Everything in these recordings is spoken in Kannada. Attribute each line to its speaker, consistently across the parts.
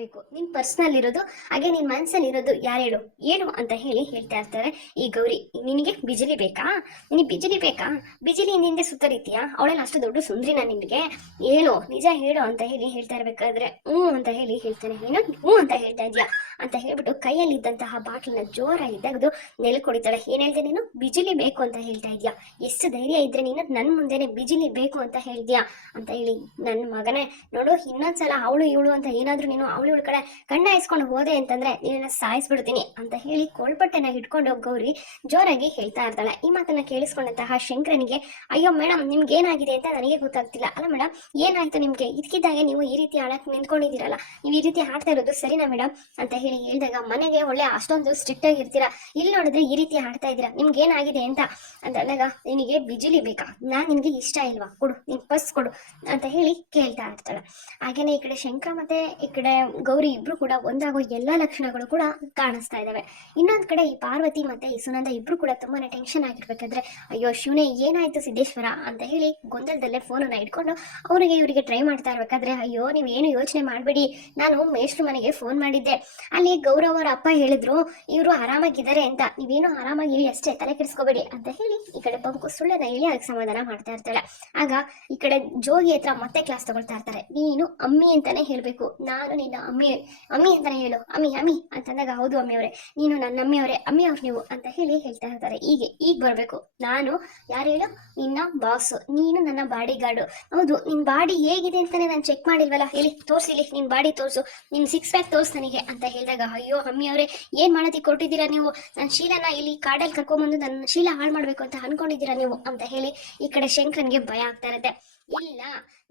Speaker 1: ಬೇಕು ನಿನ್ ಪರ್ಸನಲ್ ಇರೋದು, ಹಾಗೆ ನಿನ್ ಮನ್ಸಲ್ಲಿ ಇರೋದು ಯಾರು ಹೇಳು ಏನು ಅಂತ ಹೇಳಿ ಹೇಳ್ತಾ ಇರ್ತಾರೆ. ಈ ಗೌರಿ, ನಿನಗೆ ಬಿಜಿಲಿ ಬೇಕಾ? ನಿನಗೆ ಬಿಜಿಲಿ ಬೇಕಾ? ಬಿಜಿಲಿ ಹಿಂದೆ ಸುತ್ತರಿತೀಯಾ ಅವಳೆಲ್ಲ ಅಷ್ಟು ದೊಡ್ಡ ಸುಂದ್ರಿನ ನಿನಗೆ? ಏನು? ನಿಜ ಹೇಳು ಅಂತ ಹೇಳಿ ಹೇಳ್ತಾ ಇರ್ಬೇಕಾದ್ರೆ, ಹ್ಞೂ ಅಂತ ಹೇಳಿ ಹೇಳ್ತಾನೆ. ಏನು ಹ್ಞೂ ಅಂತ ಹೇಳ್ತಾ ಇದ್ಯಾ ಅಂತ ಹೇಳ್ಬಿಟ್ಟು ಕೈಯಲ್ಲಿ ಇದ್ದಂತಹ ಬಾಟ್ಲನ್ನ ಜೋರಾಗಿ ತೆಗೆದು ನೆಲೆ ಕೊಡಿತಾಳೆ ಏನ್ ಹೇಳ್ದೆ ನೀನು? ಬಿಜಿಲಿ ಬೇಕು ಅಂತ ಹೇಳ್ತಾ ಇದ್ಯಾ ಎಷ್ಟು ಧೈರ್ಯ ಇದ್ರೆ ನೀನು ನನ್ನ ಮುಂದೆನೆ ಬಿಜಿಲಿ ಬೇಕು ಅಂತ ಹೇಳ್ದ್ಯಾ ಅಂತ ಹೇಳಿ ನನ್ನ ಮಗನೇ, ನೋಡು, ಇನ್ನೊಂದ್ಸಲ ಅವಳು ಇವಳು ಅಂತ ಏನಾದ್ರೂ ನೀನು ಅವಳು ಇವಳ ಕಡೆ ಕಣ್ಣ ಹಾಯಿಸ್ಕೊಂಡು ಹೋದೆ ಅಂತಂದ್ರೆ ನಿನ್ನ ಸಾಯಿಸ್ಬಿಡ್ತೀನಿ ಅಂತ ಹೇಳಿ ಕೋಳ್ಪಟ್ಟೆನ ಹಿಡ್ಕೊಂಡು ಗೌರಿ ಜೋರಾಗಿ ಹೇಳ್ತಾ ಇರ್ತಾಳೆ. ಈ ಮಾತನ್ನ ಕೇಳಿಸ್ಕೊಂಡಂತಹ ಶಂಕರನಿಗೆ, ಅಯ್ಯೋ ಮೇಡಮ್ ನಿಮ್ಗೆ ಏನಾಗಿದೆ ಅಂತ ನನಗೆ ಗೊತ್ತಾಗ್ತಿಲ್ಲ. ಅಲ್ಲ ಮೇಡಮ್ ಏನಾಯ್ತು ನಿಮ್ಗೆ? ಇದಕ್ಕಿದ್ದಾಗೆ ನೀವು ಈ ರೀತಿ ಆಡಕ್ ನಿಂತ್ಕೊಂಡಿದ್ದೀರಲ್ಲ, ನೀವು ಈ ರೀತಿ ಆಡ್ತಾ ಇರೋದು ಸರಿನಾ ಮೇಡಮ್ ಅಂತ ಹೇಳಿ ಹೇಳಿದಾಗ, ಮನೆಗೆ ಒಳ್ಳೆ ಅಷ್ಟೊಂದು ಸ್ಟ್ರಿಕ್ಟ್ ಆಗಿರ್ತೀರಾ? ಇಲ್ಲಿ ನೋಡಿದ್ರೆ ಈ ರೀತಿ ಆಡ್ತಾ ಇದ್ದೀರಾ? ನಿಮ್ಗೆ ಏನಾಗಿದೆ ಅಂತ? ಅಂತ ಅಂದಾಗ, ನಿನಗೆ ಬಿಜಿಲಿ ಬೇಕಾ? ನಾನ್ ನಿನ್ಗೆ ಇಷ್ಟ ಇಲ್ವಾ? ಕೊಡು, ನಿನ್ ಪರ್ಸ್ ಕೊಡು. ಅಂತ ಹೇಳಿ ಕೇಳ್ತಾ ಇರ್ತಾಳೆ. ಹಾಗೇನೆ ಈ ಕಡೆ ಶಂಕರ ಮತ್ತೆ ಈ ಕಡೆ ಗೌರಿ ಇಬ್ರು ಕೂಡ ಒಂದಾಗೋ ಎಲ್ಲಾ ಲಕ್ಷಣಗಳು ಕೂಡ ಕಾಣಿಸ್ತಾ ಇದಾವೆ. ಇನ್ನೊಂದು ಕಡೆ ಈ ಪಾರ್ವತಿ ಮತ್ತೆ ಈ ಸುನಂದ ಇಬ್ರು ಕೂಡ ತುಂಬಾನೇ ಟೆನ್ಷನ್ ಆಗಿರ್ಬೇಕಾದ್ರೆ, ಅಯ್ಯೋ ಶಿವನೇ, ಏನಾಯ್ತು ಸಿದ್ದೇಶ್ವರ? ಅಂತ ಹೇಳಿ ಗೊಂದಲದಲ್ಲೇ ಫೋನನ್ನ ಇಟ್ಕೊಂಡು ಅವರಿಗೆ ಇವರಿಗೆ ಟ್ರೈ ಮಾಡ್ತಾ ಇರ್ಬೇಕಾದ್ರೆ, ಅಯ್ಯೋ, ನೀವೇನು ಯೋಚನೆ ಮಾಡಬೇಡಿ. ನಾನು ಮೇಷ್ಟ್ರ ಮನೆಗೆ ಫೋನ್ ಮಾಡಿದ್ದೆ. ಅಲ್ಲಿ ಗೌರವ್ ಅವರ ಅಪ್ಪ ಹೇಳಿದ್ರು, ಇವರು ಆರಾಮಾಗಿದ್ದಾರೆ ಅಂತ. ನೀವೇನು ಆರಾಮಾಗಿರಿ, ಅಷ್ಟೇ ತಲೆ ಕೆಡಿಸ್ಕೋಬೇಡಿ. ಅಂತ ಹೇಳಿ ಈ ಕಡೆ ಬಂಕು ಸುಳ್ಳನ ಹೇಳಿ ಅದಕ್ಕೆ ಸಮಾಧಾನ ಮಾಡ್ತಾ ಇರ್ತಾಳೆ. ಆಗ ಈ ಕಡೆ ಜೋಗಿ ಹತ್ರ ಮತ್ತೆ ಕ್ಲಾಸ್ ತಗೊಳ್ತಾ ಇರ್ತಾರೆ. ನೀನು ಅಮ್ಮಿ ಅಂತಾನೆ ಹೇಳ್ಬೇಕು. ನಾನು ನಿನ್ನ ಅಮ್ಮಿ ಅಮ್ಮಿ ಅಂತಾನೆ ಹೇಳು. ಅಮ್ಮಿ ಅಮ್ಮಿ ಅಂತಂದಾಗ ಹೌದು ಅಮ್ಮಿ ಅವರೇ ನೀನು ನನ್ನ ಅಮ್ಮಿ ಅವರೇ ಅಮ್ಮಿ ಅವ್ರು ನೀವು ಅಂತ ಹೇಳಿ ಹೇಳ್ತಾ ಇರ್ತಾರೆ. ಹೀಗೆ ಈಗ ಬರಬೇಕು. ನಾನು ಯಾರು ಹೇಳು? ನಿನ್ನ ಬಾಸ್ ನೀನು ನನ್ನ ಬಾಡಿ ಗಾರ್ಡು ಹೌದು, ನಿನ್ ಬಾಡಿ ಹೇಗಿದೆ ಅಂತಾನೆ ನಾನು ಚೆಕ್ ಮಾಡಿಲ್ವಲ್ಲ? ಹೇಳಿ ತೋರಿಸಿಲಿ ನಿನ್ ಬಾಡಿ ತೋರಿಸು. ನಿನ್ ಸಿಕ್ಸ್ ಪ್ಯಾಕ್ ತೋರ್ಸ್ ನನಗೆ ಅಂತ ಹೇಳಿದಾಗ, ಅಯ್ಯೋ ಅಮ್ಮಿ ಅವರೇ ಏನ್ ಮಾಡತಿ ಕೊಟ್ಟಿದ್ದೀರಾ ನೀವು? ನನ್ನ ಶೀಲನ ಇಲ್ಲಿ ಕಾಡಲ್ಲಿ ಕರ್ಕೊಂಡ್ಬಂದು ನನ್ನ ಶೀಲ ಹಾಳು ಮಾಡ್ಬೇಕು ಅಂತ ಅನ್ಕೊಂಡಿದ್ದೀರಾ ನೀವು? ಅಂತ ಹೇಳಿ ಈ ಕಡೆ ಶಂಕರನ್ಗೆ ಭಯ ಆಗ್ತಾ ಇರತ್ತೆ. ಇಲ್ಲ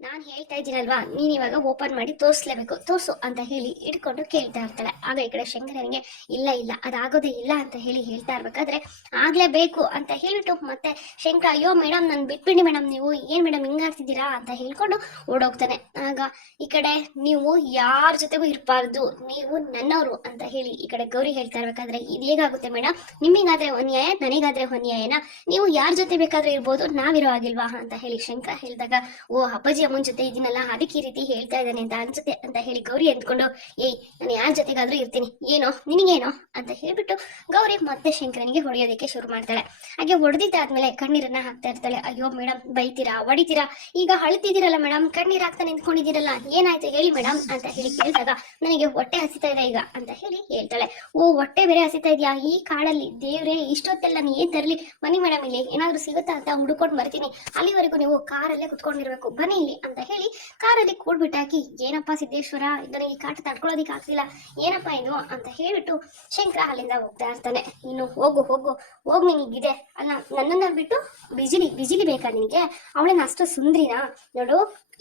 Speaker 1: ನಾನ್ ಹೇಳ್ತಾ ಇದ್ದೀನಲ್ವಾ? ನೀನ್ ಇವಾಗ ಓಪನ್ ಮಾಡಿ ತೋರಿಸ್ಲೇಬೇಕು. ತೋರ್ಸು ಅಂತ ಹೇಳಿ ಇಟ್ಕೊಂಡು ಕೇಳ್ತಾ ಇರ್ತಾಳೆ. ಆಗ ಈ ಕಡೆ ಶಂಕರನಿಗೆ, ಇಲ್ಲ ಇಲ್ಲ, ಅದಾಗೋದೇ ಇಲ್ಲ ಅಂತ ಹೇಳಿ ಹೇಳ್ತಾ ಇರ್ಬೇಕಾದ್ರೆ, ಆಗ್ಲೇಬೇಕು ಅಂತ ಹೇಳ್ಬಿಟ್ಟು ಮತ್ತೆ ಶಂಕರ, ಅಯ್ಯೋ ಮೇಡಮ್ ನನ್ ಬಿಟ್ಬಿಡಿ ಮೇಡಮ್ ನೀವು. ಏನ್ ಮೇಡಮ್ ಹಿಂಗಾಡ್ತಿದ್ದೀರಾ ಅಂತ ಹೇಳ್ಕೊಂಡು ಓಡೋಗ್ತಾನೆ. ಆಗ ಈ ಕಡೆ ನೀವು ಯಾರ ಜೊತೆಗೂ ಇರಬಾರ್ದು, ನೀವು ನನ್ನವರು ಅಂತ ಹೇಳಿ ಈ ಕಡೆ ಗೌರಿ ಹೇಳ್ತಾ ಇರ್ಬೇಕಾದ್ರೆ, ಇದು ಹೇಗಾಗುತ್ತೆ ಮೇಡಮ್ ನಿಮಗಾದ್ರೆ ಅನ್ಯಾಯ ನನಗಾದ್ರೆ ಅನ್ಯಾಯನ ನೀವು ಯಾರ ಜೊತೆ ಬೇಕಾದ್ರೂ ಇರ್ಬೋದು, ನಾವಿರೋ ಆಗಿಲ್ವಾ ಅಂತ ಹೇಳಿ ಶಂಕರ್ ಹೇಳಿದಾಗ, ಓ, ಅಪ್ಪಾಜಿ ಅಮ್ಮನ ಜೊತೆ ಇದೀನಲ್ಲ, ಅದಕ್ಕೆ ಈ ರೀತಿ ಹೇಳ್ತಾ ಇದ್ದಾನೆ ಅಂತ ಅನ್ಸುತ್ತೆ ಅಂತ ಹೇಳಿ ಗೌರಿ ಅಂದ್ಕೊಂಡು, ಏಯ್, ನಾನು ಯಾರ ಜೊತೆಗಾದ್ರೂ ಇರ್ತೀನಿ. ಏನೋ, ನಿನಗೇನೋ? ಅಂತ ಹೇಳ್ಬಿಟ್ಟು ಗೌರಿ ಮತ್ತೆ ಶಂಕರನಿಗೆ ಹೊಡೆಯೋದಕ್ಕೆ ಶುರು ಮಾಡ್ತಾಳೆ. ಹಾಗೆ ಹೊಡೆದಿದ್ದಾದ್ಮೇಲೆ ಕಣ್ಣೀರನ್ನ ಹಾಕ್ತಾ ಇರ್ತಾಳೆ. ಅಯ್ಯೋ ಮೇಡಮ್ ಬೈತೀರಾ, ಹೊಡಿತೀರಾ? ಈಗ ಅಳ್ತಿದ್ದೀರಲ್ಲ ಮೇಡಮ್ ಕಣ್ಣೀರ್ ಹಾಕ್ತಾ ನಿಂತ್ಕೊಂಡಿದ್ದೀರಲ್ಲ, ಏನಾಯ್ತು ಹೇಳಿ ಮೇಡಮ್ ಅಂತ ಹೇಳಿ ಕೇಳಿದಾಗ, ನನಗೆ ಹೊಟ್ಟೆ ಹಸಿತಾ ಇದೆ ಈಗ, ಅಂತ ಹೇಳಿ ಹೇಳ್ತಾಳೆ. ಓ, ಹೊಟ್ಟೆ ಬೇರೆ ಹಸಿತಾ ಇದೆಯಾ? ಈ ಕಾಡಲ್ಲಿ, ದೇವ್ರೆ, ಇಷ್ಟೊತ್ತೆಲ್ಲ ನೀ ಏನ್ ತರಲಿ? ಬನ್ನಿ ಮೇಡಮ್ ಇಲ್ಲಿ ಏನಾದ್ರೂ ಸಿಗುತ್ತಾ ಅಂತ ಹುಡುಕೊಂಡು ಬರ್ತೀನಿ. ಅಲ್ಲಿವರೆಗೂ ನೀವು ಕಾರಲ್ಲೇ ಕುತ್ಕೊಂಡಿರ್ಬೇಕು. ಬನ್ನಿ ಇಲ್ಲಿ. ಅಂತ ಹೇಳಿ ಕಾರಲ್ಲಿ ಕೂಡ್ಬಿಟ್ಟಾಕಿ ಏನಪ್ಪ ಸಿದ್ದೇಶ್ವರ, ಇದನ್ನ ಈ ಕಾಟ ತಡ್ಕೊಳ್ಳೋದಿಕ್ ಆಗ್ತಿಲ್ಲ, ಏನಪ್ಪಾ ಇದು? ಅಂತ ಹೇಳ್ಬಿಟ್ಟು ಶಂಕರ ಅಲ್ಲಿಂದ ಹೋಗ್ತಾ ಇರ್ತಾನೆ. ಇನ್ನು ಹೋಗು ಹೋಗು, ಹೋಗ್ ನಿನಗಿದೆ ಅಲ್ಲ, ನನ್ನನ್ನ ಬಿಟ್ಟು ಬಿಜಿಲಿ ಬಿಜಿಲಿ ಬೇಕಾ ನಿನಗೆ? ಅವಳನ್ನ ಅಷ್ಟು ಸುಂದ್ರಿನಾ? ನೋಡು,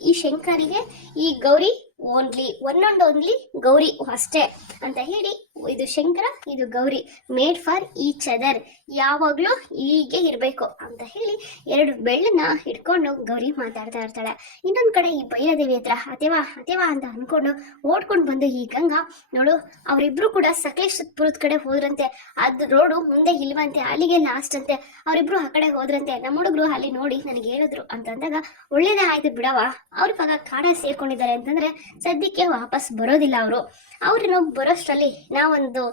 Speaker 1: ಈ ಶಂಕರಿಗೆ ಈ Gauri only one and only Gauri ಅಷ್ಟೇ ಅಂತ ಹೇಳಿ ಇದು ಶಂಕರ, ಇದು Gauri. Made for each other ಯಾವಾಗ್ಲೂ ಹೀಗೆ ಇರಬೇಕು ಅಂತ ಹೇಳಿ ಎರಡು ಬೆಳ್ಳನ್ನ ಹಿಡ್ಕೊಂಡು ಗೌರಿ ಮಾತಾಡ್ತಾ ಇರ್ತಾಳೆ. ಇನ್ನೊಂದ್ ಕಡೆ ಈ ಭೈರದೇವಿ ಹತ್ರ ಅತೇವಾ ಅತೇವಾ ಅಂತ ಅನ್ಕೊಂಡು ಓಡ್ಕೊಂಡು ಬಂದು ಈ ಗಂಗಾ, ನೋಡು, ಅವರಿಬ್ರು ಕೂಡ ಸಕಲೇಶ್ಪುರದ ಕಡೆ ಹೋದ್ರಂತೆ. ಅದು ರೋಡು ಮುಂದೆ ಇಲ್ವಂತೆ, ಅಲ್ಲಿಗೆ ಲಾಸ್ಟ್ ಅಂತೆ. ಅವರಿಬ್ರು ಆ ಕಡೆ ಹೋದ್ರಂತೆ. ನಮ್ಮ ಹುಡುಗರು ಅಲ್ಲಿ ನೋಡಿ ನನಗೆ ಹೇಳಿದ್ರು ಅಂತ ಅಂದಾಗ, ಒಳ್ಳೇದೇ ಆಯ್ತು ಬಿಡವಾ ಅವ್ರ ಪಗ ಕಾಡ ಸೇರ್ಕೊಂಡಿದ್ದಾರೆ. ಅಂತಂದ್ರೆ, ಸದ್ಯಕ್ಕೆ ವಾಪಸ್ ಬರೋದಿಲ್ಲ ಅವರು. ಅವ್ರನ್ನು ಬರೋಷ್ಟರಲ್ಲಿ ನಾವೊಂದು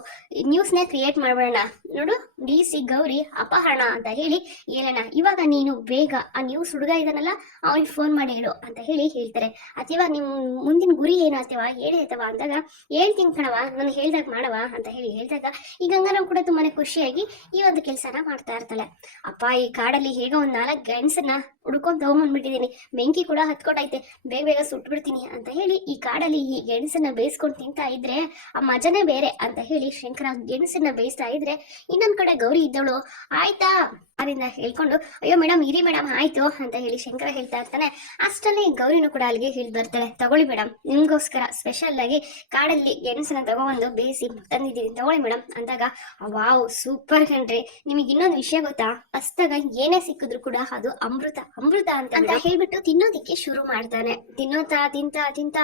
Speaker 1: ನ್ಯೂಸ್ನೇ ಕ್ರಿಯೇಟ್ ಮಾಡ್ಬಿಡೋಣ. ನೋಡು ಡಿ ಸಿ ಗೌರಿ ಅಪಹರಣ ಅಂತ ಹೇಳಿ ಹೇಳೋಣ. ಇವಾಗ ನೀನು ಬೇಗ ಆ ನ್ಯೂಸ್ ಹುಡುಗ ಇದನ್ನಲ್ಲ ಅವ್ನಿಗೆ ಫೋನ್ ಮಾಡಿ ಹೇಳು ಅಂತ ಹೇಳಿ ಹೇಳ್ತಾರೆ. ಅಥವಾ ನಿಮ್ಮ ಮುಂದಿನ ಗುರಿ ಏನು ಅಥವಾ ಹೇಳಿ ಅಥವಾ ಅಂದಾಗ, ಹೇಳ್ತೀನಿ ಕಣವ ನಾನು ಹೇಳ್ದಾಗ ಮಾಡವ ಅಂತ ಹೇಳಿ ಹೇಳಿದಾಗ, ಈ ಗಂಗನ ಕೂಡ ತುಂಬಾನೇ ಖುಷಿಯಾಗಿ ಈ ಒಂದು ಕೆಲಸನ ಮಾಡ್ತಾ ಇರ್ತಾಳೆ. ಅಪ್ಪ, ಈ ಕಾಡಲ್ಲಿ ಹೇಗೋ ಒಂದು ನಾಲ್ಕು ಗಂಡ್ಸನ್ನ ಹುಡ್ಕೊಂಡು ತಗೊಂಡ್ಬಂದ್ಬಿಟ್ಟಿದೀನಿ ಬೆಂಕಿ ಕೂಡ ಹತ್ಕೊಟ್ಟೈತೆ ಬೇಗ ಬೇಗ ಸುಟ್ಬಿಡ್ತೀನಿ ಅಂತ ಹೇಳಿ ಈ ಕಾಡಲ್ಲಿ ಈ ಗೆಣಸನ್ನ ಬೇಯಿಸ್ಕೊಂಡು ತಿಂತಾ ಇದ್ರೆ ಆ ಮಜಾನೇ ಬೇರೆ ಅಂತ ಹೇಳಿ ಶಂಕರ ಗೆಣಸನ್ನ ಬೇಯಿಸ್ತಾ ಇದ್ರೆ ಇನ್ನೊಂದ್ ಕಡೆ ಗೌರಿ ಇದ್ದಳು. ಆಯ್ತಾ? ಅರಿಂದ ಹೇಳ್ಕೊಂಡು ಅಯ್ಯೋ ಮೇಡಮ್ ಇರಿ ಮೇಡಮ್ ಆಯ್ತು ಅಂತ ಹೇಳಿ ಶಂಕರ ಹೇಳ್ತಾ ಇರ್ತಾನೆ. ಅಷ್ಟರಲ್ಲಿ ಗೌರಿನೂ ಕೂಡ ಅಲ್ಲಿಗೆ ಹೇಳಿ ಬರ್ತಾಳೆ. ತಗೊಳ್ಳಿ ಮೇಡಮ್ ನಿಮ್ಗೋಸ್ಕರ ಸ್ಪೆಷಲ್ ಆಗಿ ಕಾಡಲ್ಲಿ ಗೆಣಸನ್ನ ತಗೊಂಡು ಬೇಯಿಸಿ ತಂದಿದ್ದೀವಿ ತಗೊಳ್ಳಿ ಮೇಡಮ್ ಅಂದಾಗ ವಾವ್ ಸೂಪರ್ ಕಣ್ರಿ. ನಿಮಗೆ ಇನ್ನೊಂದು ವಿಷಯ ಗೊತ್ತಾ? ಅಸ್ತಾಗ ಏನೇ ಸಿಕ್ಕಿದ್ರು ಕೂಡ ಅದು ಅಮೃತ ಅಮೃತ ಅಂತ ಅಂತ ಹೇಳ್ಬಿಟ್ಟು ತಿನ್ನೋದಿಕ್ಕೆ ಶುರು ಮಾಡ್ತಾನೆ. ತಿನ್ನೋತಾ ತಿಂತ ತಿಂತ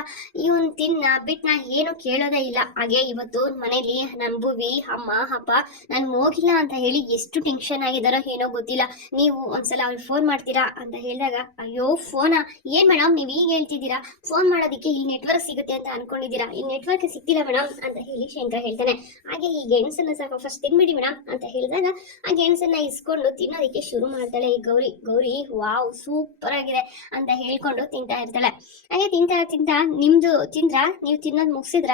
Speaker 1: ಇವನ್ ತಿನ್ನ ಬಿಟ್ನ ಏನು ಕೇಳೋದೇ ಇಲ್ಲ. ಹಾಗೆ ಇವತ್ತು ಮನೇಲಿ ನನ್ ಭುವಿ ಅಮ್ಮ ಅಪ್ಪ ನನ್ ಹೋಗಿಲ್ಲ ಅಂತ ಹೇಳಿ ಎಷ್ಟು ಟೆನ್ಷನ್ ಆಗಿದಾರೋ ಏನೋ ಏನೋ ಗೊತ್ತಿಲ್ಲ. ನೀವು ಒಂದ್ಸಲ ಅವ್ರಿಗೆ ಫೋನ್ ಮಾಡ್ತೀರಾ ಅಂತ ಹೇಳಿದಾಗ, ಅಯ್ಯೋ ಫೋನಾ ಏನ್ ಮೇಡಮ್ ನೀವು ಈಗ ಹೇಳ್ತಿದ್ದೀರಾ? ಫೋನ್ ಮಾಡೋದಕ್ಕೆ ಇಲ್ಲಿ ನೆಟ್ವರ್ಕ್ ಸಿಗುತ್ತೆ ಅಂತ ಅನ್ಕೊಂಡಿದ್ದೀರಾ? ಈ ನೆಟ್ವರ್ಕ್ ಸಿಕ್ತಿಲ್ಲ ಮೇಡಮ್ ಅಂತ ಹೇಳಿ ಶಂಕರ್ ಹೇಳ್ತಾನೆ. ಹಾಗೆ ಈ ಗೆಣಸನ್ನ ಸ್ವಲ್ಪ ಫಸ್ಟ್ ತಿನ್ಬಿಡಿ ಮೇಡಮ್ ಅಂತ ಹೇಳಿದಾಗ, ಆ ಗೆಣಸನ್ನ ಇಸ್ಕೊಂಡು ತಿನ್ನೋದಕ್ಕೆ ಶುರು ಮಾಡ್ತಾಳೆ ಈ ಗೌರಿ. ಗೌರಿ, ವಾವ್ ಸೂಪರ್ ಆಗಿದೆ ಅಂತ ಹೇಳ್ಕೊಂಡು ತಿಂತಾ ಇರ್ತಾಳೆ. ಹಾಗೆ ತಿಂತಾ ತಿಂತಾ, ನಿಮ್ದು ತಿಂದ್ರ? ನೀವು ತಿನ್ನೋದು ಮುಗಿಸಿದ್ರ?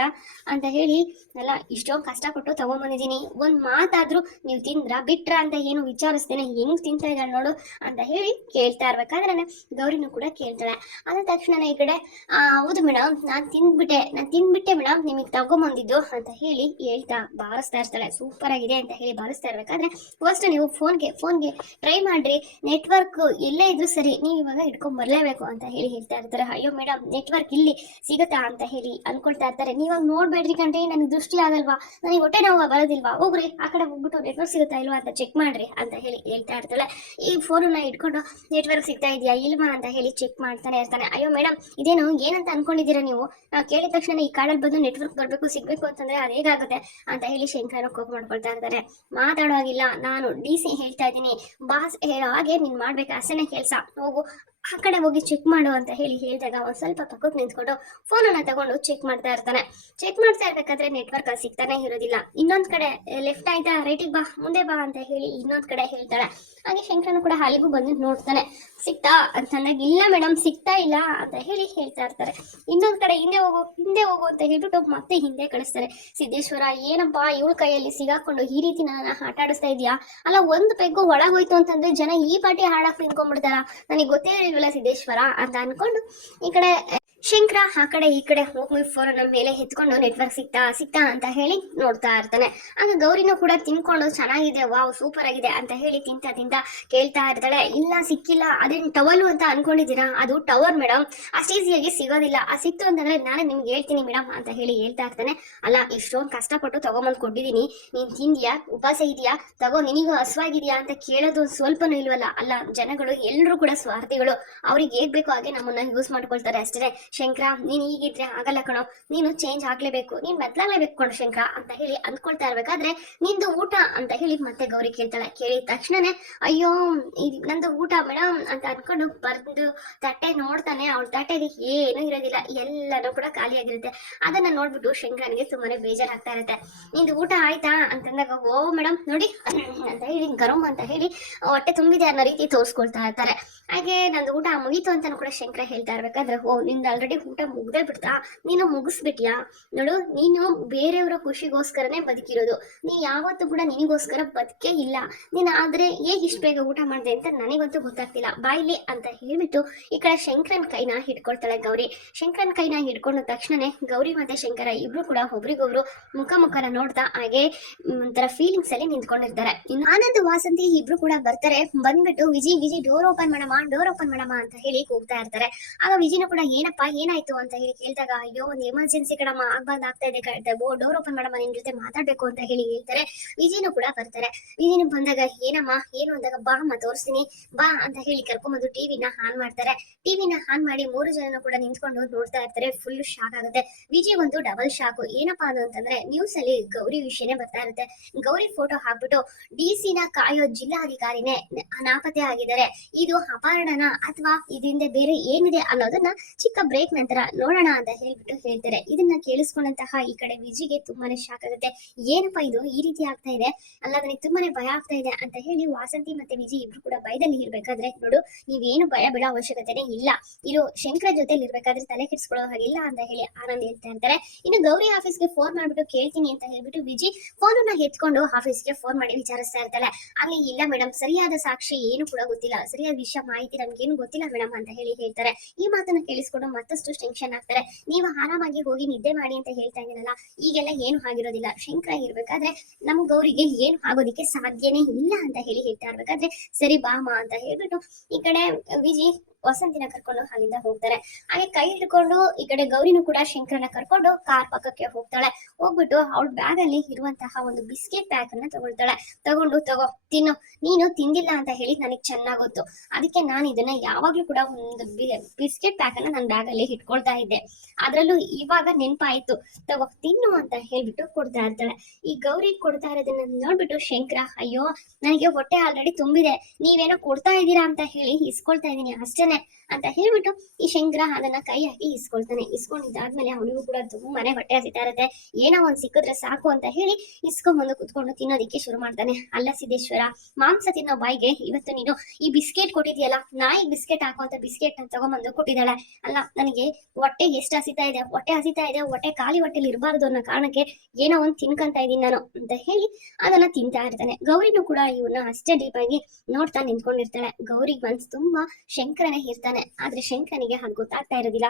Speaker 1: ಅಂತ ಹೇಳಿ, ಅಲ್ಲ, ಇಷ್ಟೊಂದು ಕಷ್ಟಪಟ್ಟು ತಗೊಂಡ್ಬಂದಿದ್ದೀನಿ ಒಂದ್ ಮಾತಾದ್ರೂ ನೀವು ತಿಂದ್ರ? ಬಿಟ್ರ? ಅಂತ ಏನು ವಿಚಾರಿಸ್ತೇನೆ ಹೆಂಗ್ ತಿಂತಾ ಇದ್ದಾಳೆ ನೋಡು ಅಂತ ಹೇಳಿ ಕೇಳ್ತಾ ಇರ್ಬೇಕಾದ್ರೆ ಗೌರಿನೂ ಕೂಡ ಕೇಳ್ತಾಳೆ. ಅದ ತಕ್ಷಣ ಈ ಕಡೆ ಹೌದು ಮೇಡಮ್ ನಾನ್ ತಿಂದ್ಬಿಟ್ಟೆ ನಾನ್ ತಿಂದ್ಬಿಟ್ಟೆ ಮೇಡಮ್ ನಿಮಗೆ ತಗೊಂಬಂದಿದ್ದು ಅಂತ ಹೇಳಿ ಹೇಳ್ತಾ ಬಾರಿಸ್ತಾ ಇರ್ತಾಳೆ. ಸೂಪರ್ ಆಗಿದೆ ಅಂತ ಹೇಳಿ ಬಾರಿಸ್ತಾ ಇರ್ಬೇಕಾದ್ರೆ ಫಸ್ಟ್ ನೀವು ಫೋನ್ಗೆ ಫೋನ್ಗೆ ಟ್ರೈ ಮಾಡ್ರಿ. ನೆಟ್ವರ್ಕ್ ಎಲ್ಲೇ ಇದ್ರು ಸರಿ, ನೀವು ಇವಾಗ ಇಟ್ಕೊಂಡ್ ಬರ್ಲೇಬೇಕು ಅಂತ ಹೇಳಿ ಹೇಳ್ತಾ ಇರ್ತಾರೆ. ಅಯ್ಯೋ ಮೇಡಮ್ ನೆಟ್ವರ್ಕ್ ಇಲ್ಲಿ ಸಿಗುತ್ತಾ ಅಂತ ಹೇಳಿ ಅನ್ಕೊಳ್ತಾ ಇರ್ತಾರೆ. ನೀವಾಗ ನೋಡ್ಬೇಡ್ರಿ ಕಂಡ್ರೆ ನನಗೆ ದೃಷ್ಟಿ ಆಗಲ್ವಾ? ನನಗೆ ಹೊಟ್ಟೆ ನೋವು ಬರೋದಿಲ್ವಾ? ಹೋಗ್ರಿ ಆ ಕಡೆ ಹೋಗ್ಬಿಟ್ಟು ನೆಟ್ವರ್ಕ್ ಸಿಗುತ್ತಾ ಇಲ್ವಾ ಅಂತ ಚೆಕ್ ಮಾಡ್ರಿ ಅಂತ ಹೇಳಿ ಹೇಳ್ತಾ ಇರ್ತಾಳೆ. ಈ ಫೋನನ್ನ ಇಟ್ಕೊಂಡು ನೆಟ್ವರ್ಕ್ ಸಿಗ್ತಾ ಇದೆಯಾ ಇಲ್ವಾ ಅಂತ ಹೇಳಿ ಚೆಕ್ ಮಾಡ್ತಾನೆ ಇರ್ತಾನೆ. ಅಯ್ಯೋ ಮೇಡಮ್ ಇದೇನು ಏನಂತ ಅನ್ಕೊಂಡಿದ್ದೀರಾ ನೀವು? ಕೇಳಿದ ತಕ್ಷಣ ಈ ಕಾಡಲ್ಲಿ ಬಂದು ನೆಟ್ವರ್ಕ್ ಬರಬೇಕು, ಸಿಗ್ಬೇಕು ಅಂತಂದ್ರೆ ಅದು ಹೇಗಾಗುತ್ತೆ ಅಂತ ಹೇಳಿ ಶಂಕರನ ಕೋಪ ಮಾಡ್ಕೊಳ್ತಾ ಇರ್ತಾರೆ ಮಾತಾಡೋ ಹಾಗಿಲ್ಲ. ನಾನು ಡಿ ಸಿ ಹೇಳ್ತಾ ಇದ್ದೀನಿ. ಬಾಸ್ ಹೇಳೋ ಹಾಗೆ ನೀನ್ ಮಾಡ್ಬೇಕು? ಅಷ್ಟೇನೆ ಕೆಲಸ. ಹೋಗು. ಆ ಕಡೆ ಹೋಗಿ ಚೆಕ್ ಮಾಡು ಅಂತ ಹೇಳಿ ಹೇಳಿದಾಗ ಒಂದು ಸ್ವಲ್ಪ ಪಕ್ಕಕ್ಕೆ ನಿಂತ್ಕೊಂಡು ಫೋನನ್ನು ತಗೊಂಡು ಚೆಕ್ ಮಾಡ್ತಾ ಇರ್ತಾನೆ. ಚೆಕ್ ಮಾಡ್ತಾ ಇರ್ಬೇಕಾದ್ರೆ ನೆಟ್ವರ್ಕ್ ಸಿಗ್ತಾನೆ ಇರೋದಿಲ್ಲ. ಇನ್ನೊಂದ್ ಕಡೆ ಲೆಫ್ಟ್ ಆಯ್ತಾ? ರೈಟಿಗೆ ಬಾ, ಮುಂದೆ ಬಾ ಅಂತ ಹೇಳಿ ಇನ್ನೊಂದ್ ಕಡೆ ಹೇಳ್ತಾಳೆ. ಹಾಗೆ ಶಂಕರನು ಕೂಡ ಹಾಲಿಗೂ ಬಂದು ನೋಡ್ತಾನೆ. ಸಿಗ್ತಾ? ಅಂತಂದಾಗ, ಇಲ್ಲ ಮೇಡಮ್ ಸಿಗ್ತಾ ಇಲ್ಲ ಅಂತ ಹೇಳಿ ಹೇಳ್ತಾ ಇರ್ತಾರೆ. ಇನ್ನೊಂದ್ ಕಡೆ, ಹಿಂದೆ ಹೋಗು ಹಿಂದೆ ಹೋಗು ಅಂತ ಹೇಳ್ಬಿಟ್ಟು ಮತ್ತೆ ಹಿಂದೆ ಕಳಿಸ್ತಾರೆ. ಸಿದ್ದೇಶ್ವರ, ಏನಪ್ಪಾ? ಇವಳ ಕೈಯಲ್ಲಿ ಸಿಗಾಕೊಂಡು ಈ ರೀತಿ ನನ್ನ ಆಟ ಆಡಿಸ್ತಾ ಇದೀಯಾ? ಅಲ್ಲ, ಒಂದು ಪೆಗ್ಗು ಒಳಗೋಯ್ತು ಅಂತಂದ್ರೆ ಜನ ಈ ಪಾಟಿ ಹಾಡಕ್ ನಿಂತ್ಕೊಂಡ್ಬಿಡ್ತಾರ? ನನಗೆ ಗೊತ್ತೇ ಇರಲಿಲ್ಲ ಸಿದ್ದೇಶ್ವರ ಅಂತ ಅನ್ಕೊಂಡು ಈ ಕಡೆ ಶಂಕರ ಆ ಕಡೆ ಈ ಕಡೆ ಹೋಗಿ ಫೋನ್ ಮೇಲೆ ಎತ್ಕೊಂಡು ನೆಟ್ವರ್ಕ್ ಸಿಗ್ತಾ ಸಿಗ್ತಾ ಅಂತ ಹೇಳಿ ನೋಡ್ತಾ ಇರ್ತಾನೆ. ಆಗ ಗೌರಿನೂ ಕೂಡ ತಿನ್ಕೊಂಡು ಚೆನ್ನಾಗಿದೆ, ವಾವ್ ಸೂಪರ್ ಆಗಿದೆ ಅಂತ ಹೇಳಿ ತಿಂತ ತಿಂತ ಕೇಳ್ತಾ ಇರ್ತಾಳೆ. ಇಲ್ಲ, ಸಿಕ್ಕಿಲ್ಲ, ಅದೇನ್ ಟವಲ್ ಅಂತ ಅನ್ಕೊಂಡಿದ್ದೀರಾ? ಅದು ಟವರ್ ಮೇಡಮ್ ಅಷ್ಟು ಈಸಿಯಾಗಿ ಸಿಗೋದಿಲ್ಲ. ಆ ಸಿಕ್ತು ಅಂತಂದ್ರೆ ನಾನೇ ನಿಮ್ಗೆ ಹೇಳ್ತೀನಿ ಮೇಡಮ್ ಅಂತ ಹೇಳಿ ಹೇಳ್ತಾ ಇರ್ತಾನೆ. ಅಲ್ಲ, ಇಷ್ಟೊಂದು ಕಷ್ಟಪಟ್ಟು ತಗೊಂಬಂದು ಕೊಟ್ಟಿದ್ದೀನಿ. ನೀನ್ ತಿಂದ್ಯಾ? ಉಪವಾಸ ಇದೆಯಾ? ತಗೋ, ನಿನಗೂ ಹಸುವಾಗಿದೆಯಾ ಅಂತ ಕೇಳೋದು ಸ್ವಲ್ಪನೂ ಇಲ್ವಲ್ಲ. ಅಲ್ಲ, ಜನಗಳು ಎಲ್ಲರೂ ಕೂಡ ಸ್ವಾರ್ಥಿಗಳು. ಅವ್ರಿಗೆ ಹೇಗ್ ಬೇಕೋ ಹಾಗೆ ನಮ್ಮನ್ನ ಯೂಸ್ ಮಾಡ್ಕೊಳ್ತಾರೆ ಅಷ್ಟೇ ಶಂಕರ, ನೀನು ಹೀಗಿದ್ರೆ ಆಗಲ್ಲ ಕಣೋ. ನೀನು ಚೇಂಜ್ ಆಗ್ಲೇಬೇಕು. ನೀನ್ ಬದಲಾಗ್ಲೇಬೇಕು ಕಣೋ ಶಂಕರ ಅಂತ ಹೇಳಿ ಅಂದ್ಕೊಳ್ತಾ ಇರ್ಬೇಕಾದ್ರೆ ನಿಂದು ಊಟ ಅಂತ ಹೇಳಿ ಮತ್ತೆ ಗೌರಿ ಕೇಳ್ತಾಳೆ. ಕೇಳಿದ ತಕ್ಷಣನೇ, ಅಯ್ಯೋ ನಂದು ಊಟ ಮೇಡಮ್ ಅಂತ ಅನ್ಕೊಂಡು ಬರ್ದು ತಟ್ಟೆ ನೋಡ್ತಾನೆ. ಅವಳ ತಟ್ಟೆಗೆ ಏನೂ ಇರೋದಿಲ್ಲ. ಎಲ್ಲನೂ ಕೂಡ ಖಾಲಿಯಾಗಿರುತ್ತೆ. ಅದನ್ನ ನೋಡ್ಬಿಟ್ಟು ಶಂಕರನಿಗೆ ಸುಮ್ಮನೆ ಬೇಜಾರಾಗ್ತಾ ಇರುತ್ತೆ. ನಿಂದು ಊಟ ಆಯ್ತಾ? ಅಂತಂದಾಗ, ಓ ಮೇಡಮ್ ನೋಡಿ ಅಂತ ಹೇಳಿ ಗರಂ ಅಂತ ಹೇಳಿ ಹೊಟ್ಟೆ ತುಂಬಿದೆ ಅನ್ನೋ ರೀತಿ ತೋರಿಸ್ಕೊಳ್ತಾ ಇರ್ತಾರೆ. ಹಾಗೆ ನಂದು ಊಟ ಮುಗೀತು ಅಂತ ಕೂಡ ಶಂಕರ ಹೇಳ್ತಾ ಇರ್ಬೇಕಾದ್ರೆ, ಓ, ನಿಂದು ಆಲ್ರೆಡಿ ಊಟ ಮುಗ್ದೇ ಬಿಡ್ತಾ? ನೀನು ಮುಗಿಸ್ಬಿಟ್ಯಾ? ನೋಡು, ನೀನು ಬೇರೆಯವರ ಖುಷಿಗೋಸ್ಕರನೇ ಬದುಕಿರೋದು. ನೀ ಯಾವತ್ತೂ ಕೂಡ ನಿನಗೋಸ್ಕರ ಬದುಕೇ ಇಲ್ಲ. ನೀನು ಆದ್ರೆ ಹೇಗೆ ಇಷ್ಟು ಬೇಗ ಊಟ ಮಾಡಿದೆ ಅಂತ ನನಗಂತೂ ಗೊತ್ತಾಗ್ತಿಲ್ಲ. ಬಾಯ್ಲಿ ಅಂತ ಹೇಳ್ಬಿಟ್ಟು ಈ ಕಡೆ ಶಂಕರನ್ ಕೈನ ಹಿಡ್ಕೊಳ್ತಾಳೆ ಗೌರಿ. ಶಂಕರನ್ ಕೈನ ಹಿಡ್ಕೊಂಡ ತಕ್ಷಣನೇ ಗೌರಿ ಮತ್ತೆ ಶಂಕರ ಇಬ್ರು ಕೂಡ ಒಬ್ರಿಗೊಬ್ರು ಮುಖ ಮುಖನ ನೋಡ್ತಾ ಹಾಗೆ ಒಂಥರ ಫೀಲಿಂಗ್ಸ್ ಅಲ್ಲಿ ನಿಂತ್ಕೊಂಡಿರ್ತಾರೆ. ಆನಂದ್, ವಾಸಂತಿ ಇಬ್ರು ಕೂಡ ಬರ್ತಾರೆ. ಬಂದ್ಬಿಟ್ಟು ವಿಜಿ ವಿಜಿ ಡೋರ್ ಓಪನ್ ಮಾಡಮ್ಮ ಡೋರ್ ಓಪನ್ ಮಾಡಮ್ಮ ಅಂತ ಹೇಳಿ ಕೂಗ್ತಾ ಇರ್ತಾರೆ. ಆಗ ವಿಜಿನ ಕೂಡ ಏನಪ್ಪಾ ಏನಾಯ್ತು ಅಂತ ಹೇಳಿ ಕೇಳಿದಾಗ, ಅಯ್ಯೋ, ಒಂದು ಎಮರ್ಜೆನ್ಸಿ ಕಡಮ್ಮ ಆಗ್ಬಾರ್ದು, ಆಗ್ತಾ ಇದೆ ಡೋರ್ ಓಪನ್ ಮಾಡಮ್ಮ, ನಿನ್ ಜೊತೆ ಮಾತಾಡ್ಬೇಕು ಅಂತ ಹೇಳಿ ಹೇಳ್ತಾರೆ. ವಿಜಯನು ಕೂಡ ಬರ್ತಾರೆ. ವಿಜಯನು ಬಂದಾಗ, ಏನಮ್ಮ, ಏನು ಅಂದಾಗ, ಬಾ ಅಮ್ಮ, ತೋರಿಸ್ತೀನಿ, ಬಾ ಅಂತ ಹೇಳಿ ಕರ್ಕೊಂಬಂದು ಟಿವಿನ ಆನ್ ಮಾಡ್ತಾರೆ. ಟಿವಿನ ಆನ್ ಮಾಡಿ ಮೂರು ಜನ ಕೂಡ ನಿಂತ್ಕೊಂಡು ನೋಡ್ತಾ ಇರ್ತಾರೆ. ಫುಲ್ ಶಾಕ್ ಆಗುತ್ತೆ. ವಿಜಯ್ ಒಂದು ಡಬಲ್ ಶಾಕ್ ಏನಪ್ಪಾ ಅದು ಅಂತಂದ್ರೆ ನ್ಯೂಸ್ ಅಲ್ಲಿ ಗೌರಿ ವಿಷಯನೇ ಬರ್ತಾ ಇರುತ್ತೆ. ಗೌರಿ ಫೋಟೋ ಹಾಕ್ಬಿಟ್ಟು ಡಿ ನ ಕಾಯೋ ಜಿಲ್ಲಾಧಿಕಾರಿನೇ ನಾಪತ್ತೆ ಆಗಿದ್ದಾರೆ. ಇದು ಅಪಹರಣನ ಅಥವಾ ಇದರಿಂದ ಬೇರೆ ಏನಿದೆ ಅನ್ನೋದನ್ನ ಚಿಕ್ಕ ಬ್ರೇಕ್ ನಂತರ ನೋಡೋಣ ಅಂತ ಹೇಳ್ಬಿಟ್ಟು ಹೇಳ್ತಾರೆ. ಇದನ್ನ ಕೇಳಿಸ್ಕೊಂಡಂತಹ ಈ ಕಡೆ ವಿಜಿಗೆ ತುಂಬಾನೇ ಶಾಕ್ ಆಗುತ್ತೆ. ಏನಪ್ಪಾ ಇದು? ಈ ರೀತಿ ಆಗ್ತಾ ಇದೆ. ಅಲ್ಲ, ನನಗೆ ತುಂಬಾನೇ ಭಯ ಆಗ್ತಾ ಇದೆ ಅಂತ ಹೇಳಿ ವಾಸಂತಿ ಮತ್ತೆ ವಿಜಿ ಇಬ್ರು ಕೂಡ ಭಯದಲ್ಲಿ ಇರ್ಬೇಕಾದ್ರೆ ನೋಡು ನೀವೇನು ಭಯ ಬಿಡೋ ಅವಶ್ಯಕತೆನೇ ಇಲ್ಲ. ಇರೋ, ಶಂಕರ ಜೊತೆಲಿ ಇರ್ಬೇಕಾದ್ರೆ ತಲೆ ಕೆಡಿಸ್ಕೊಳ್ಳೋ ಹಾಗಿಲ್ಲ ಅಂತ ಹೇಳಿ ಆನಂದ್ ಹೇಳ್ತಾ ಇರ್ತಾರೆ. ಇನ್ನು ಗೌರಿ ಆಫೀಸ್ಗೆ ಫೋನ್ ಮಾಡ್ಬಿಟ್ಟು ಕೇಳ್ತೀನಿ ಅಂತ ಹೇಳ್ಬಿಟ್ಟು ವಿಜಿ ಫೋನನ್ನ ಎತ್ಕೊಂಡು ಆಫೀಸ್ಗೆ ಫೋನ್ ಮಾಡಿ ವಿಚಾರಿಸ್ತಾ ಇರ್ತಾಳೆ. ಅಲ್ಲಿ ಇಲ್ಲ ಮೇಡಮ್ ಸರಿಯಾದ ಸಾಕ್ಷಿ ಏನು ಕೂಡ ಗೊತ್ತಿಲ್ಲ. ಸರಿಯಾದ ವಿಷಯ ಮಾಹಿತಿ ನಮ್ಗೇನು ಗೊತ್ತಿಲ್ಲ ಮೇಡಮ್ ಅಂತ ಹೇಳಿ ಹೇಳ್ತಾರೆ. ಈ ಮಾತನ್ನ ಕೇಳಿಸ್ಕೊಂಡು ಮತ್ತಷ್ಟು ಟೆನ್ಷನ್ ಆಗ್ತಾರೆ. ನೀವು ಆರಾಮಾಗಿ ಹೋಗಿ ನಿದ್ದೆ ಮಾಡಿ ಅಂತ ಹೇಳ್ತಾ ಇದ್ದೀರಲ್ಲ, ಈಗೆಲ್ಲ ಏನು ಆಗಿರೋದಿಲ್ಲ. ಶಂಕರ ಇರ್ಬೇಕಾದ್ರೆ ನಮ್ ಗೌರಿಗೆ ಏನು ಆಗೋದಿಕ್ಕೆ ಸಾಧ್ಯನೇ ಇಲ್ಲ ಅಂತ ಹೇಳಿ ಹೇಳ್ತಾ ಇರ್ಬೇಕಾದ್ರೆ, ಸರಿ ಬಾಮಾ ಅಂತ ಹೇಳ್ಬಿಟ್ಟು ಈ ಕಡೆ ವಿಜಿ ವಸಂತಿನ ಕರ್ಕೊಂಡು ಅಲ್ಲಿಂದ ಹೋಗ್ತಾರೆ. ಹಾಗೆ ಕೈ ಹಿಡ್ಕೊಂಡು ಈ ಕಡೆ ಗೌರಿನೂ ಕೂಡ ಶಂಕರನ ಕರ್ಕೊಂಡು ಕಾರ್ ಪಕ್ಕಕ್ಕೆ ಹೋಗ್ತಾಳೆ. ಹೋಗ್ಬಿಟ್ಟು ಅವಳ ಬ್ಯಾಗ್ ಅಲ್ಲಿ ಇರುವಂತಹ ಒಂದು ಬಿಸ್ಕೆಟ್ ಪ್ಯಾಕ್ ಅನ್ನ ತಗೊಳ್ತಾಳೆ. ತಗೊಂಡು ತಗೋ, ತಿನ್ನು. ನೀನು ತಿಂದಿಲ್ಲ ಅಂತ ಹೇಳಿ ನನಗೆ ಚೆನ್ನಾಗ್ ಗೊತ್ತು. ಅದಕ್ಕೆ ನಾನು ಇದನ್ನ ಯಾವಾಗ್ಲೂ ಕೂಡ ಒಂದು ಬಿಸ್ಕೆಟ್ ಪ್ಯಾಕ್ ಅನ್ನ ನನ್ನ ಬ್ಯಾಗ್ ಅಲ್ಲಿ ಇಟ್ಕೊಳ್ತಾ ಇದ್ದೆ. ಅದ್ರಲ್ಲೂ ಇವಾಗ ನೆನಪಾಯ್ತು. ತಗೋ, ತಿನ್ನು ಅಂತ ಹೇಳ್ಬಿಟ್ಟು ಕೊಡ್ತಾ ಇರ್ತಾಳೆ. ಈ ಗೌರಿ ಕೊಡ್ತಾ ಇರೋದನ್ನ ನೋಡ್ಬಿಟ್ಟು ಶಂಕರ, ಅಯ್ಯೋ, ನನಗೆ ಹೊಟ್ಟೆ ಆಲ್ರೆಡಿ ತುಂಬಿದೆ. ನೀವೇನೋ ಕೊಡ್ತಾ ಇದ್ದೀರಾ ಅಂತ ಹೇಳಿ ಇಸ್ಕೊಳ್ತಾ ಇದ್ದೀನಿ. ಅಂತ ಹೇಳ್ಬಿಟ್ಟು ಈ ಶಂಕರ ಅದನ್ನ ಕೈ ಹಾಕಿ ಇಸ್ಕೊಳ್ತಾನೆ ಇಸ್ಕೊಂಡಿದ್ದಾದ್ಮೇಲೆ ಅವನಿಗೂ ಕೂಡ ತುಂಬಾನೇ ಹೊಟ್ಟೆ ಹಸಿತಾ ಇರುತ್ತೆ. ಏನೋ ಒಂದ್ ಸಿಕ್ಕಿದ್ರೆ ಸಾಕು ಅಂತ ಹೇಳಿ ಇಸ್ಕೊಂಬಂದು ಕುತ್ಕೊಂಡು ತಿನ್ನೋದಿಕ್ಕೆ ಶುರು ಮಾಡ್ತಾನೆ. ಅಲ್ಲ ಸಿದ್ದೇಶ್ವರ, ಮಾಂಸ ತಿನ್ನೋ ಬಾಯಿಗೆ ಇವತ್ತು ನೀನು ಈ ಬಿಸ್ಕೆಟ್ ಕೊಟ್ಟಿದ್ಯಲ್ಲ, ನಾಯಿ ಬಿಸ್ಕೆಟ್ ಹಾಕುವಂತ ಬಿಸ್ಕೆಟ್ನ ತಗೊಂಬಂದು ಕೊಟ್ಟಿದ್ದಾಳೆ. ಅಲ್ಲ, ನನಗೆ ಹೊಟ್ಟೆ ಎಷ್ಟು ಹಸಿತಾ ಇದೆ, ಹೊಟ್ಟೆ ಹಸಿತಾ ಇದೆ, ಹೊಟ್ಟೆ ಖಾಲಿ ಹೊಟ್ಟೆಲಿ ಇರಬಾರ್ದು ಅನ್ನೋ ಕಾರಣಕ್ಕೆ ಏನೋ ಒಂದ್ ತಿನ್ಕಂತ ಇದೀನಿ ನಾನು ಅಂತ ಹೇಳಿ ಅದನ್ನ ತಿಂತಾ ಇರ್ತಾನೆ. ಗೌರಿನೂ ಕೂಡ ಇವನ್ನ ಅಷ್ಟೇ ಡೀಪ್ ಆಗಿ ನೋಡ್ತಾ ನಿಂತ್ಕೊಂಡಿರ್ತಾಳೆ. ಗೌರಿಗ್ ಮನ್ಸು ತುಂಬಾ ಶಂಕರನೇ ಇರ್ತಾನೆ ಆದ್ರೆ ಶಂಕರನಿಗೆ ಹಾಗೆ ಗೊತ್ತಾಗ್ತಾ ಇರೋದಿಲ್ಲ.